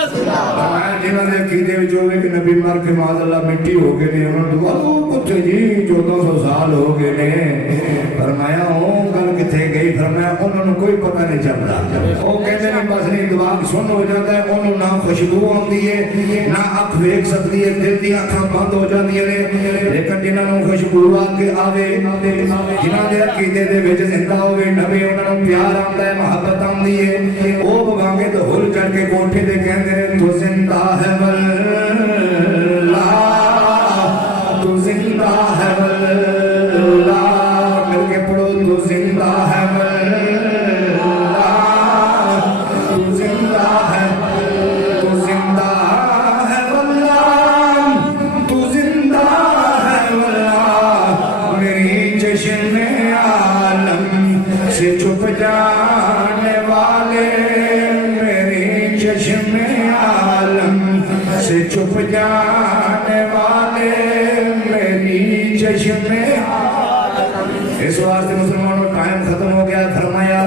جنہوں نے عقیدے وچ ہوے کہ نبی مر کے معاذ اللہ مٹی ہو گئے نے انہوں نے دعا پوچھے جی 1400 سال ہو گئے نے فرمایا او گل کتھے گئی فرمایا انہوں نے کوئی پتہ نہیں چلتا او کہتے ہیں بس نہیں دماغ سن ہو جاتا ہے انہوں نہ خوشبو آتی ہے نہ اکھ ویکھ سکتی ہے دل دی اکھاں بند ہو جاندیاں نے لیکن جنہاں نوں خوشبو آ کے آوے جنہاں دے عقیدے دے وچ زندہ ہوے نبی انہاں نوں پیار آندا ہے محبت آندی ہے او بھاویں تو ہل چڑھ کے کوٹھے تے کہندے نے تو زندہ ہے واللہ تو زندہ ہے واللہ مل کے پڑھو تو زندہ ہے واللہ تو زندہ ہے تو زندہ ہے واللہ تو زندہ ہے واللہ میری چشم عالم سے چھپ جانے والے میری چشم عالم سے چھپ جانے والے میری چشم اس واسطے مسلمانوں ٹائم ختم ہو گیا فرمایا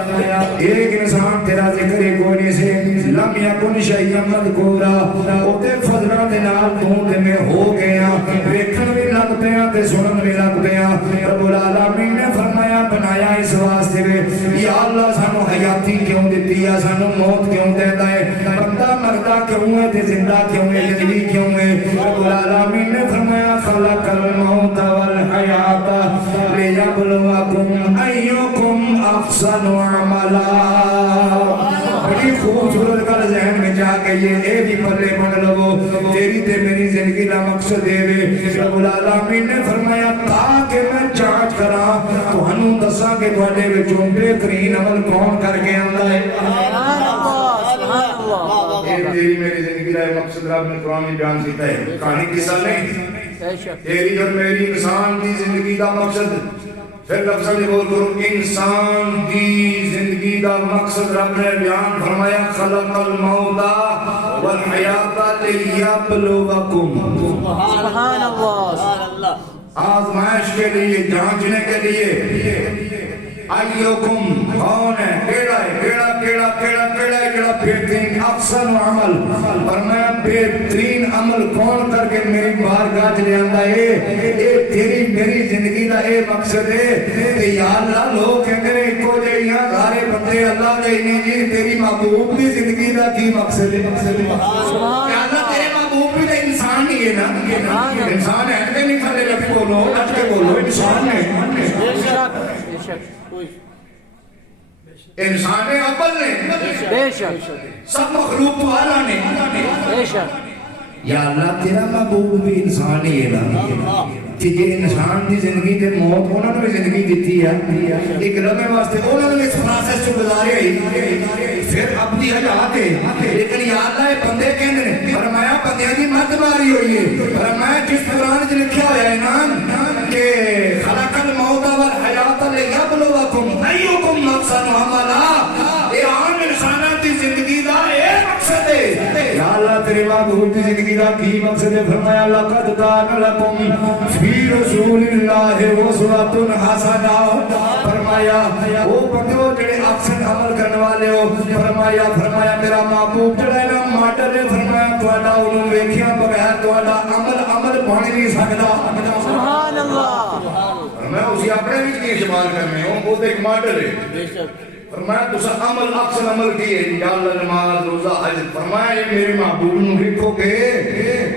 ایک انسان تیرا ذکر کوئی نہیں سے لم یکن شیئا مذکورا اوتے فضلہ دے نال تو تے میں ہو گیا ویکھن بھی لگ پیا تے سنن بھی لگ پیا رب العالمین نے فرمایا بنایا اس واسطے یا اللہ سانو حیاتی کیوں دتی ہے سانو موت کیوں دیندا ہے بندہ مردا کیوں ہے تے زندہ کیوں ہے زندگی کیوں ہے رب العالمین نے فرمایا خلق الموت والحیات لیبلوکم ایکم احسن عملا بڑی خوبصورت گل ذہن میں جا کے یہ بھی پلے بن لو تیری تے میری زندگی کا مقصد ہے رب العالمین نے فرمایا تاکہ میں جانچ کراں تانوں دساں کہ تواڈے وچوں بہترین عمل کون کر کے آندا ہے یہ تیری میری زندگی کا مقصد رب نے قرآن میں بیان کیتا ہے کہانی قصہ نہیں تیری اور میری انسان کی زندگی کا مقصد پھر لفظ نے بول کرو انسان کی زندگی کا مقصد رب نے بیان فرمایا خلق الموت والحیات لیبلوکم سبحان اللہ آزمائش کے لیے جانچنے کے لیے ایوکم کون ہے کیڑا ہے کیڑا کیڑا کیڑا کیڑا کیڑا بہترین احسن عمل فرمایا بہترین عمل کون کر کے میری بارگاہ لے آندا ہے اے تیری میری زندگی دا اے مقصد ہے کہ یا اللہ لوگ کہندے نے کو جیاں سارے بندے اللہ دے نہیں جی تیری محبوب دی زندگی دا کی مقصد ہے یا اللہ تیرے محبوب بھی تے انسان ہی ہے نا انسان ہے کہ نہیں کھلے رکھ بولو اٹھ کے بولو انسان ہے انسان اول نے بے شک سب مخلوق تو اعلیٰ نے بے شک یا اللہ تیرا محبوب بھی انسان ہی ہے نا کہ یہ انسان دی زندگی دے موت انہوں نے بھی زندگی دیتی ہے ایک ربے واسطے انہوں نے اس پروسیس کو گزارے ہی پھر اپنی حیات ہے لیکن یا اللہ بندے کہنے نے فرمایا بندیاں دی مرد ماری ہوئی ہے فرمایا جس قرآن جو لکھا ہوا ہے نا کہ خلق الموت والحیات لیبلوکم ایکم احسن عملا اے عام انسانات دی زندگی دا اے مقصد ہے یا اللہ تیرے محبوب دی زندگی دا کی مقصد ہے فرمایا لقد کان لکم فی رسول اللہ اسوۃ حسنہ فرمایا وہ بندو جڑے احسن عمل کرنے والے ہو فرمایا میرا محبوب جڑا ہے نا ماڈل ہے فرمایا تہاڈا اونوں ویکھیا بغیر تہاڈا عمل بن نہیں سکدا سبحان اللہ میں اسی اپنے وچ کی شمار کرنے ہوں وہ ایک ماڈل ہے بے شک فرمایا تسا عمل احسن عمل کیے یا اللہ نماز روزہ حج فرمایا یہ میرے محبوب نو لکھو گے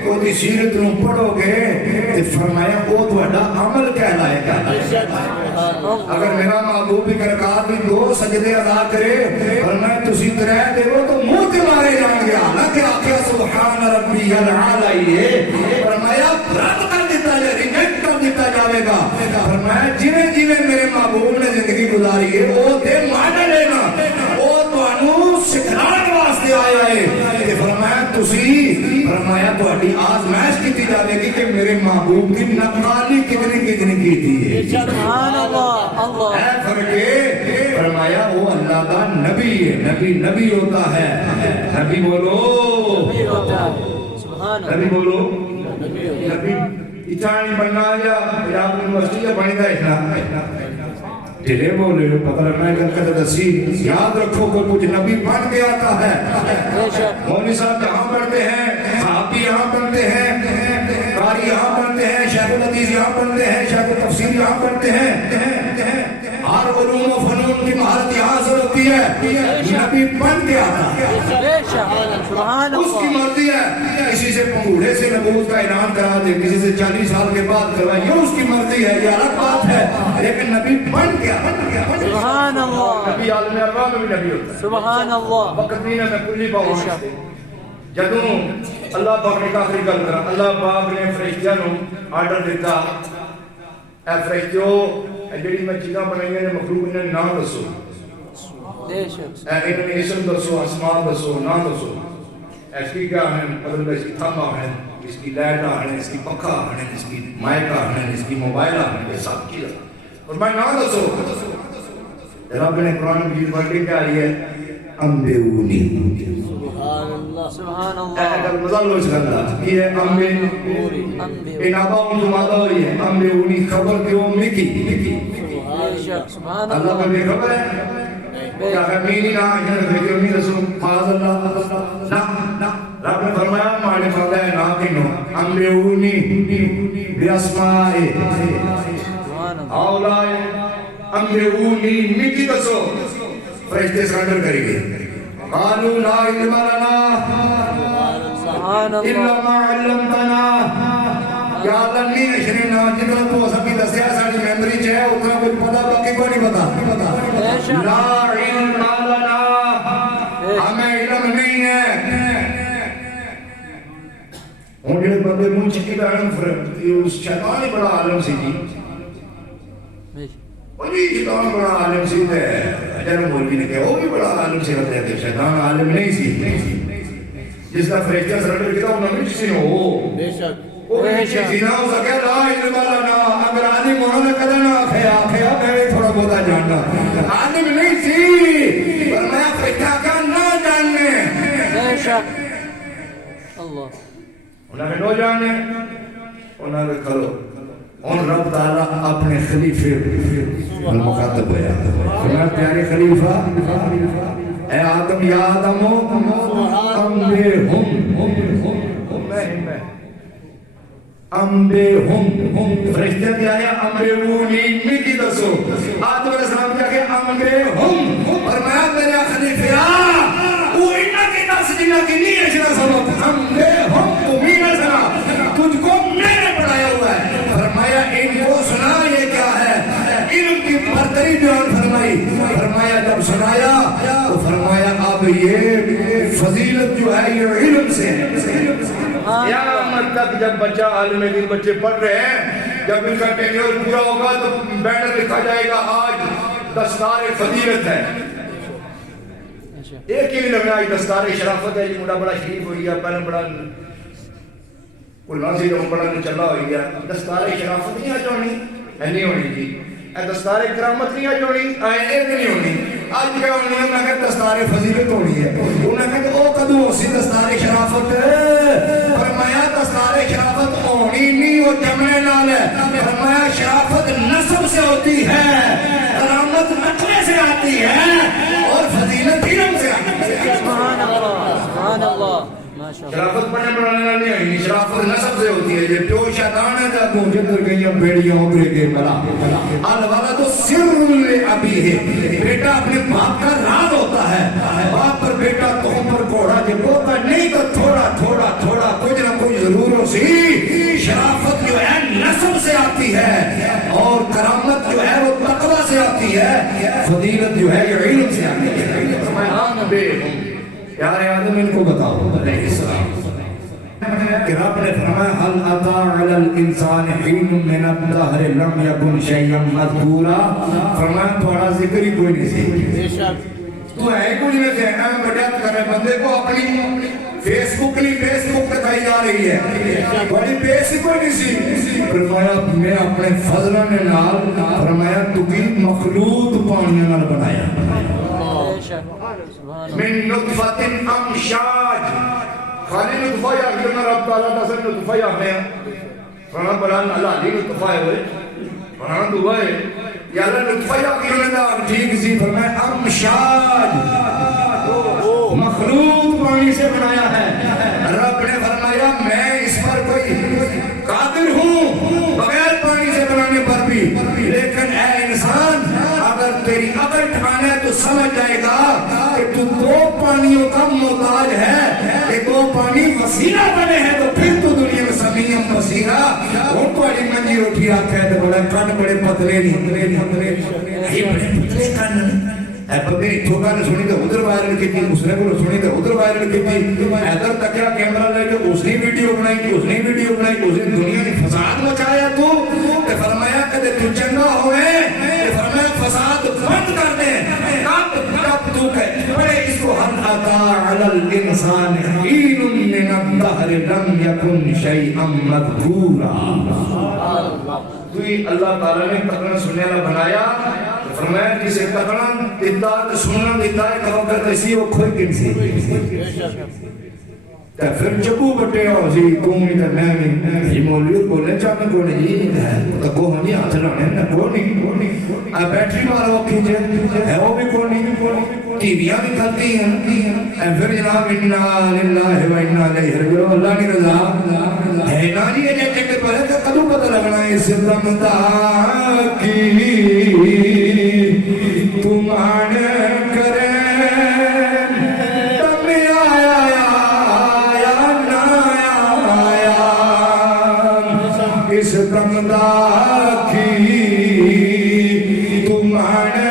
او دی سیرت نو پڑھو گے تے فرمایا او تہاڈا عمل کہلائے گا اگر میرا محبوب بھی رکعت بھی 2 سجدے ادا کرے فرمایا تسی 3 دیو تو منہ تے مارے جان گے حالانکہ آکھیا سبحان ربی العالی فرمایا رد کر دیتا جائے ریجیکٹ کر دیتا جاوے گا فرمایا جویں جویں میرے محبوب نے زندگی گزاری ہے او تے ماڈل لینا وہ تانوں سکھلانے واسطے آیا ہے کہ فرمایا تسی فرمایا تہاڈی آزمائش کیتی جاوے گی کہ میرے محبوب دی نقالی کتنی کیتی ہے سبحان اللہ اللہ ہے فرق ہے فرمایا وہ اللہ کا نبی ہے نبی ہوتا ہے نبی بولو نبی ہوتا ہے سبحان اللہ نبی بولو نبی اتانی بننا یا یونیورسٹی یا بنی دا اتنا ٹھیلے بولے پتہ لگنا ہے کہ دسی یاد رکھو کوئی کچھ نبی بن کے آتا ہے بے شک مولوی صاحب یہاں پڑھتے ہیں صحابی یہاں پڑھتے ہیں قاری یہاں پڑھتے ہیں شیخ الحدیث یہاں پڑھتے ہیں شیخ التفسیر یہاں پڑھتے ہیں ہر علوم و فنون کی مہارت یہاں سے ہوتی ہے نبی بن کے آتا ہے بے شک سبحان اس کی اللہ مرضی ہے کسی سے پنگوڑے سے نبوت کا اعلان کرا دے کسی سے 40 سال کے بعد کروائے یہ اس کی مرضی ہے یہ الگ بات ہے لیکن نبی بن گیا سبحان اللہ نبی عالم ارواح میں بھی نبی ہوتا ہے سبحان اللہ وقت نہیں ہے میں کلی پاؤں جدوں اللہ پاک نے آخری گل کرا اللہ پاک نے فرشتیاں نو آرڈر دیتا اے فرشتیو جڑی میں چیزاں بنائیاں نے مخلوق نے نام دسو بے شک انہوں نے اسم دسو اسماء دسو نام دسو اس کی کیا ہے مطلب اس کی تھما ہے اس کی لائٹ ہے اس کی پنکھا ہے اس کی مائک ہے اس کی موبائل ہے یہ سب چیز اور میں نام دسو رب نے قرآن مجید پڑھ کے کیا آئی ہے انبئونی سبحان اللہ سبحان اگر اللہ مزہ لو اس گلہ یہ ہے انبئ انابا ان جمعہ ہوئی ہے انبئونی خبر دیو مکی بے شک سبحان اللہ اللہ کا بے خبر ہے کیا خبرینی نا یہ فکر امی رسول خاص اللہ نا رب نے فرمایا مالک فرمایا ہے نا کنو انبئونی بیاسمائی سبحان اللہ اولائے انبئونی مکی دسو فرشتے سرنڈر کریں گے قالوا لا علم لنا سبحان الا اللہ ما علمتنا یا اللہ نہیں نشرنا جتنا تو سبھی دسیا ساری میموری چ ہے اتنا کچھ پتا باقی کوئی نہیں پتا لا علم لنا ہمیں علم نہیں ہے ہوں جڑے بندے منہ چکی بیٹھے اس شیطان ہی بڑا عالم سی جی بے شک وہی شیطان بڑا عالم سی تے اجر مولوی نے کہا وہ بھی بڑا عالم سی ہوتا ہے کہ شیطان عالم نہیں سی جس کا فرشتہ سرنڈر کیا انہوں نے کسی نے ہو بے شک وہ بھی چیزی نہ ہو سکے لا علم لنا اگر عالم ہونا نے کہا نہ آخیا میں بھی تھوڑا بہتا جاننا عالم نہیں سی پر میں فرشتہ کا نہ جاننے بے شک اللہ انہوں نے نو جاننے انہوں نے کرو ان رب تعالیٰ اپنے خلیفے مخاطب ہوا فرمایا پیارے خلیفہ اے آدم یا آدم ہم فرشتہ کیا ہے امرونی مکی دسو آدم علیہ السلام کیا کہ ہم فرمایا میرے خلیفہ وہ انہا کی ناس جنہ کی نہیں اشنا سبب ہم تمہیں نہ سنا تجھ کو میں نے پڑھایا ہوا ہے فرمایا ان کو سنا یہ کیا ہے علم کی برتری بیان فرمائی فرمایا جب سنایا تو فرمایا اب یہ فضیلت جو ہے یہ علم سے ہے قیامت تک جب بچہ عالم دین بچے پڑھ رہے ہیں جب ان کا ٹینیور پورا ہوگا تو بینر لکھا جائے گا آج دستار فضیلت ہے ایک ہی لگنا آج دستار شرافت ہے یہ مڈا بڑا شریف ہوئی گیا پہلے بڑا اللہ سے جو بڑا نے چلا ہوئی گیا دستار شرافت نہیں آج ہونی نہیں ہونی جی دستار کرامت نہیں آج ہونی نہیں ہونی آج کیا ہونی ہے میں کہتا دستار فضیلت ہونی ہے انہوں نے کہتا او قدو ہو سی دستار شرافت فرمایا دستار شرافت ہونی نہیں وہ جمعے نال ہے فرمایا شرافت نسب سے ہوتی ہے کرامت نقلے سے آتی ہے اور فضیلت علم سے آتی ہے سبحان اللہ سبحان اللہ شرافت پڑھنے پڑھانے نہیں آئی شرافت نسب سے ہوتی ہے یہ پیو شیطان ہے جب مجھے در گئیاں بیڑیاں ابرے کے بلا الولد سر لابی ہے بیٹا اپنے باپ کا راز ہوتا ہے باپ پر بیٹا تم پر گھوڑا جب ہوتا نہیں تو تھوڑا تھوڑا تھوڑا کچھ نہ کچھ ضرور ہو سی شرافت جو ہے نسب سے آتی ہے اور کرامت جو ہے وہ تقوی سے آتی ہے فضیلت جو ہے یہ علم سے آتی ہے فرمایا بے پیارے آدم ان کو بتاؤ علیہ السلام کہ رب نے فرمایا حل اتا علی الانسان حین من الدہر لم یکن شیئا مذکورا فرمایا تھوڑا ذکر ہی کوئی نہیں سی تو ہے کچھ نہیں سے ہم بڑیات کر رہے بندے کو اپنی فیس بک دکھائی جا رہی ہے بڑی بیس ہی کوئی نہیں سی فرمایا میں اپنے فضلہ نے نال فرمایا تو کی مخلوط پانیاں نال بنایا من نطفت امشاج خالی نطفہ یا اگرنا رب تعالیٰ تصر نطفہ یا اپنے فرمان بلان اللہ علی نطفہ ہے ہوئے فرمان تو ہوئے یا اللہ نطفہ کیوں دا ٹھیک سی فرمایا امشاج مخلوق پانی سے بنایا ہے رب نے فرمایا میں اس پر کوئی قادر ہوں بغیر پانی سے بنانے پر بھی لیکن اے انسان اگر تیری عقل ٹھکانا ہے تو سمجھ جائے گا کہ تو دو پانیوں کا محتاج ہے کہ دو پانی وسیلہ بنے ہیں تو پھر تو دنیا میں سمیم وسیلہ وہ پانی منجی روٹی آتا ہے تو بڑا کن بڑے پتلے نہیں یہ بڑے پتلے کن اے پتہ ٹھوکا نے سنی تو ادھر وائرل کی تھی اس نے کو سنی تو ادھر وائرل کی تھی ادھر تکیا کیمرہ لے کے اس نے ویڈیو بنائی اس نے ویڈیو بنائی اس نے دنیا نے فساد مچایا تو فرمایا کہ تو چنگا ہوئے فرمایا فساد بند کر دے کب تو کہ بڑے اس کو ہم عطا علی الانسان حین من الدہر لم یکن شیئا مذکورا تو اللہ تعالیٰ نے تکنا سننے والا بنایا فرمایا جسے تکنا دیتا تو سننا دیتا ہے کہو کرتا اسی وہ کھوئی کن سی پھر چبو بٹے ہو جی کومی تا میں بھی مولیت بولے چاہنے کو نہیں تو کو ہنی ہاتھ لانے کو نہیں بیٹری مارا وہ کھینچے ہے وہ بھی کو نہیں ٹی ویاں بھی کرتی ہیں پھر جناب انہا للہ و انہا علیہ رجلو اللہ کی رضا ہے نا جی یہ جیسے پہلے کہ قدو پتہ لگنا ہے اس رمضان کی تمان کرے تب آیا یا نا آیا اس رمضان کی تمان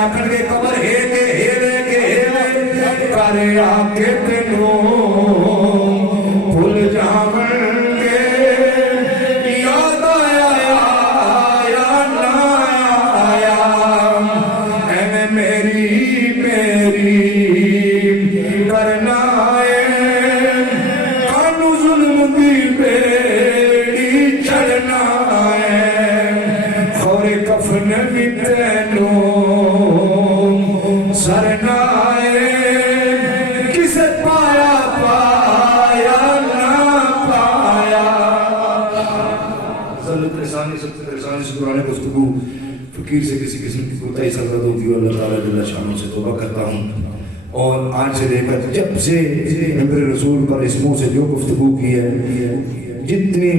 آخر کے قبر ہے کہ ہیرے کے ہیرے کارے آکے تینوں بھول جاون گے یاد آیا یا نہ آیا اے میری کرنا ہے کانو ظلم دی بیڑی چڑھنا ہے خور کفن بھی تینوں سرنائے کسے پایا پایا نہ پایا ذلت رسانی سب رسانی سے قرآن گفتگو فقیر سے کسی قسم کی کوتاہی سرزد ہوتی ہے اللہ تعالیٰ جل شانوں سے توبہ کرتا ہوں اور آج سے لے کر جب سے امر رسول پر اسموں سے جو گفتگو کی ہے جتنی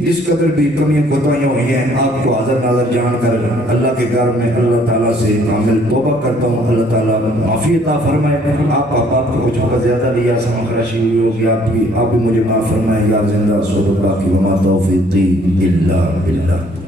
جس قدر بھی کمیاں کوتاہیاں ہوئی ہیں آپ کو حاضر ناظر جان کر اللہ کے گھر میں اللہ تعالیٰ سے کامل توبہ کرتا ہوں اللہ تعالیٰ معافی عطا فرمائے آپ کو کچھ وقت زیادہ لیا سما خراشی ہوئی ہوگی آپ بھی مجھے معاف فرمائے یا زندہ صحبت باقی وما توفیقی الا باللہ